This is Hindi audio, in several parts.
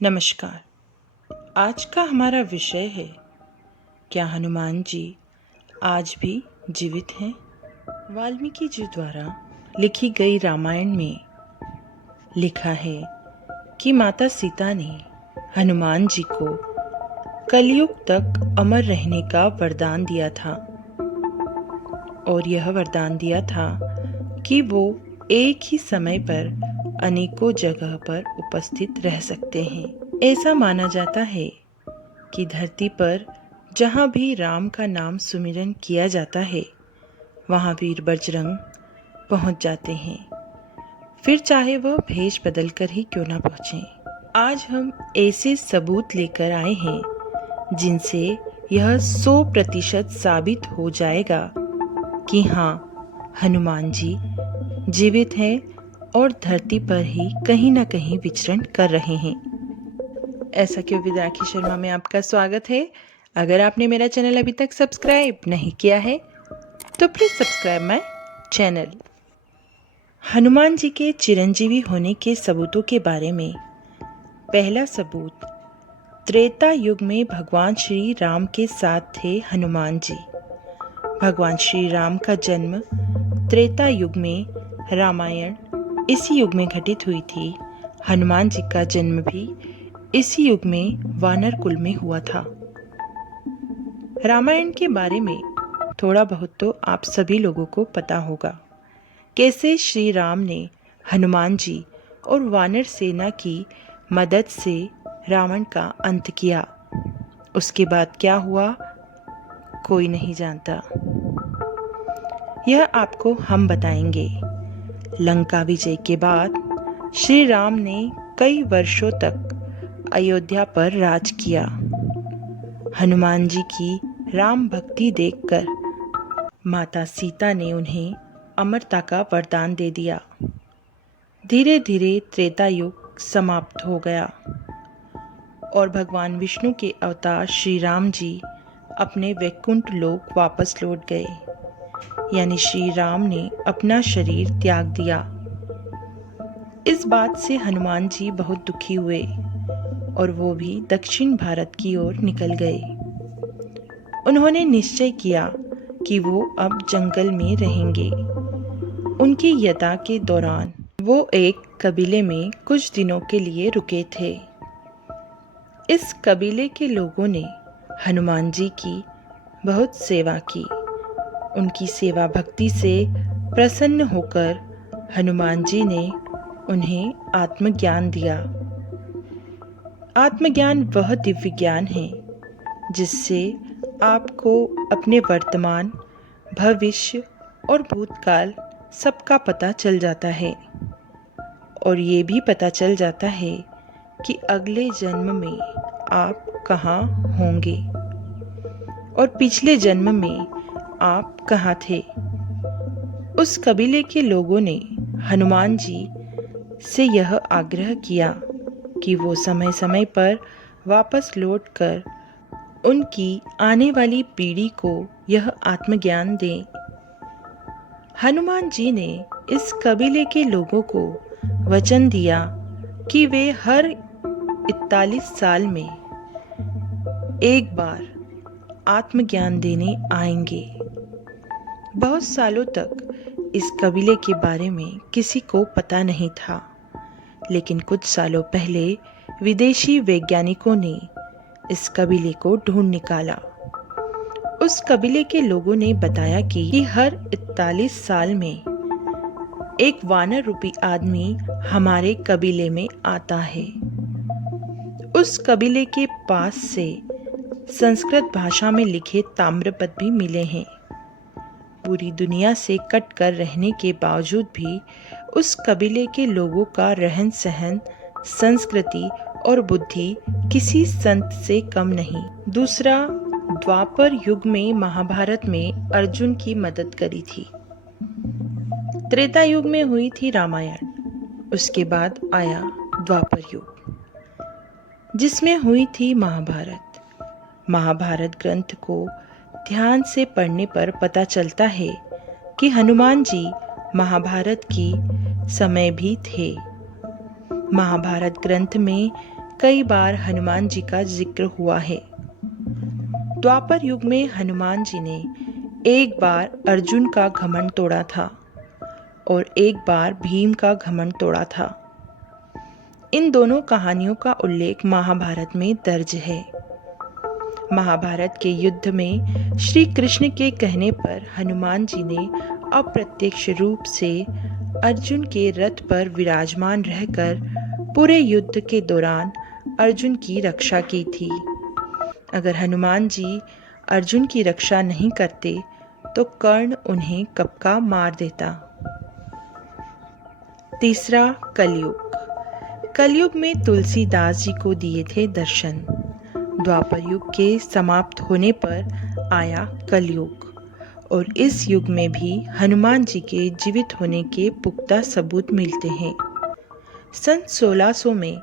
नमस्कार। आज का हमारा विषय है, क्या हनुमान जी आज भी जीवित हैं? वाल्मीकि जी द्वारा लिखी गई रामायण में लिखा है कि माता सीता ने हनुमान जी को कलयुग तक अमर रहने का वरदान दिया था और यह वरदान दिया था कि वो एक ही समय पर अनेकों जगह पर उपस्थित रह सकते हैं। ऐसा माना जाता है कि धरती पर जहाँ भी राम का नाम सुमिरन किया जाता है वहाँ वीर बजरंग पहुँच जाते हैं, फिर चाहे वह भेष बदल कर ही क्यों ना पहुँचे। आज हम ऐसे सबूत लेकर आए हैं जिनसे यह 100% साबित हो जाएगा कि हाँ, हनुमान जी जीवित हैं और धरती पर ही कहीं ना कहीं विचरण कर रहे हैं। ऐसा क्यों विद्यार्थी शर्मा में आपका स्वागत है। अगर आपने मेरा चैनल अभी तक सब्सक्राइब नहीं किया है तो please subscribe my channel. Hanuman ji के चिरंजीवी होने के सबूतों के बारे में पहला सबूत, त्रेता युग में भगवान श्री राम के साथ थे हनुमान जी। भगवान श्री राम का जन्म त्रेता युग में, रामायण इसी युग में घटित हुई थी। हनुमान जी का जन्म भी इसी युग में वानर कुल में हुआ था। रामायण के बारे में थोड़ा बहुत तो आप सभी लोगों को पता होगा, कैसे श्री राम ने हनुमान जी और वानर सेना की मदद से रावण का अंत किया। उसके बाद क्या हुआ कोई नहीं जानता, यह आपको हम बताएंगे। लंका विजय के बाद श्री राम ने कई वर्षों तक अयोध्या पर राज किया। हनुमान जी की राम भक्ति देखकर माता सीता ने उन्हें अमरता का वरदान दे दिया। धीरे धीरे त्रेता युग समाप्त हो गया और भगवान विष्णु के अवतार श्री राम जी अपने वैकुंठ लोक वापस लौट गए, यानी श्री राम ने अपना शरीर त्याग दिया। इस बात से हनुमान जी बहुत दुखी हुए और वो भी दक्षिण भारत की ओर निकल गए। उन्होंने निश्चय किया कि वो अब जंगल में रहेंगे। उनकी यात्रा के दौरान वो एक कबीले में कुछ दिनों के लिए रुके थे। इस कबीले के लोगों ने हनुमान जी की बहुत सेवा की। उनकी सेवा भक्ति से प्रसन्न होकर हनुमान जी ने उन्हें आत्मज्ञान दिया। आत्मज्ञान वह दिव्य ज्ञान है जिससे आपको अपने वर्तमान, भविष्य और भूतकाल सबका पता चल जाता है और ये भी पता चल जाता है कि अगले जन्म में आप कहाँ होंगे और पिछले जन्म में आप कहाँ थे। उस कबीले के लोगों ने हनुमान जी से यह आग्रह किया कि वो समय समय पर वापस लौटकर उनकी आने वाली पीढ़ी को यह आत्मज्ञान दें। हनुमान जी ने इस कबीले के लोगों को वचन दिया कि वे हर 41 साल में एक बार आत्मज्ञान देने आएंगे। बहुत सालों तक इस कबीले के बारे में किसी को पता नहीं था, लेकिन कुछ सालों पहले विदेशी वैज्ञानिकों ने इस कबीले को ढूंढ निकाला। उस कबीले के लोगों ने बताया कि हर 41 साल में एक वानर रूपी आदमी हमारे कबीले में आता है। उस कबीले के पास से संस्कृत भाषा में लिखे ताम्रपत्र भी मिले हैं। पूरी दुनिया से कट कर रहने के बावजूद भी उस कबीले के लोगों का रहन सहन, संस्कृति और बुद्धि किसी संत से कम नहीं। दूसरा, द्वापर युग में महाभारत में अर्जुन की मदद करी थी। त्रेता युग में हुई थी रामायण, उसके बाद आया द्वापर युग जिसमें हुई थी महाभारत। महाभारत ग्रंथ को ध्यान से पढ़ने पर पता चलता है कि हनुमान जी महाभारत की समय भी थे। महाभारत ग्रंथ में कई बार हनुमान जी का जिक्र हुआ है। द्वापर युग में हनुमान जी ने एक बार अर्जुन का घमंड तोड़ा था और एक बार भीम का घमंड तोड़ा था। इन दोनों कहानियों का उल्लेख महाभारत में दर्ज है। महाभारत के युद्ध में श्री कृष्ण के कहने पर हनुमान जी ने अप्रत्यक्ष रूप से अर्जुन के रथ पर विराजमान रहकर पूरे युद्ध के दौरान अर्जुन की रक्षा की थी। अगर हनुमान जी अर्जुन की रक्षा नहीं करते तो कर्ण उन्हें कब का मार देता। तीसरा, कलयुग। कलयुग में तुलसीदास जी को दिए थे दर्शन। द्वापर युग के समाप्त होने पर आया कलयुग और इस युग में भी हनुमान जी के जीवित होने के पुख्ता सबूत मिलते हैं। सन 1600 में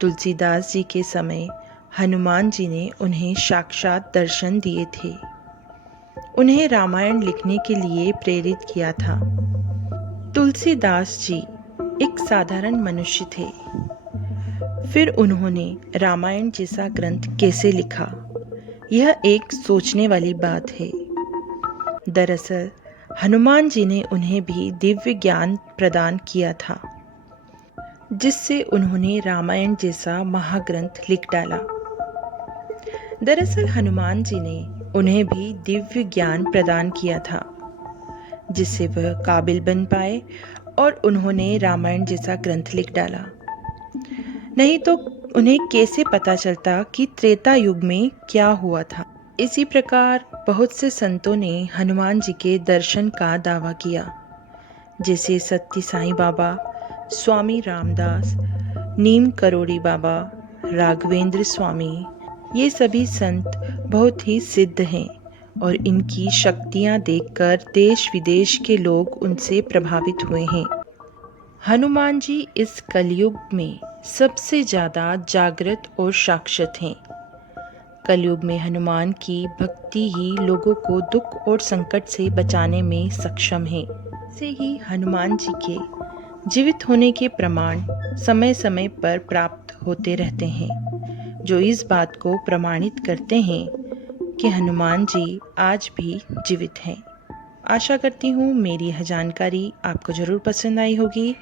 तुलसीदास जी के समय हनुमान जी ने उन्हें साक्षात दर्शन दिए थे। उन्हें रामायण लिखने के लिए प्रेरित किया था। तुलसीदास जी एक साधारण मनुष्य थे, फिर उन्होंने रामायण जैसा ग्रंथ कैसे लिखा, यह एक सोचने वाली बात है। दरअसल हनुमान जी ने उन्हें भी दिव्य ज्ञान प्रदान किया था, जिससे उन्होंने रामायण जैसा महाग्रंथ लिख डाला। दरअसल हनुमान जी ने उन्हें भी दिव्य ज्ञान प्रदान किया था, जिससे वह काबिल बन पाए और उन्होंने रामायण जैसा ग्रंथ लिख डाला। नहीं तो उन्हें कैसे पता चलता कि त्रेता युग में क्या हुआ था। इसी प्रकार बहुत से संतों ने हनुमान जी के दर्शन का दावा किया, जैसे सत्य साईं बाबा, स्वामी रामदास, नीम करोड़ी बाबा, राघवेंद्र स्वामी। ये सभी संत बहुत ही सिद्ध हैं और इनकी शक्तियाँ देखकर देश विदेश के लोग उनसे प्रभावित हुए हैं। हनुमान जी इस कलयुग में सबसे ज़्यादा जागृत और साक्षात हैं। कलयुग में हनुमान की भक्ति ही लोगों को दुख और संकट से बचाने में सक्षम है। से ही हनुमान जी के जीवित होने के प्रमाण समय समय पर प्राप्त होते रहते हैं, जो इस बात को प्रमाणित करते हैं कि हनुमान जी आज भी जीवित हैं। आशा करती हूँ मेरी यह जानकारी आपको ज़रूर पसंद आई होगी।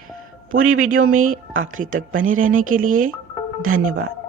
पूरी वीडियो में आखिरी तक बने रहने के लिए धन्यवाद।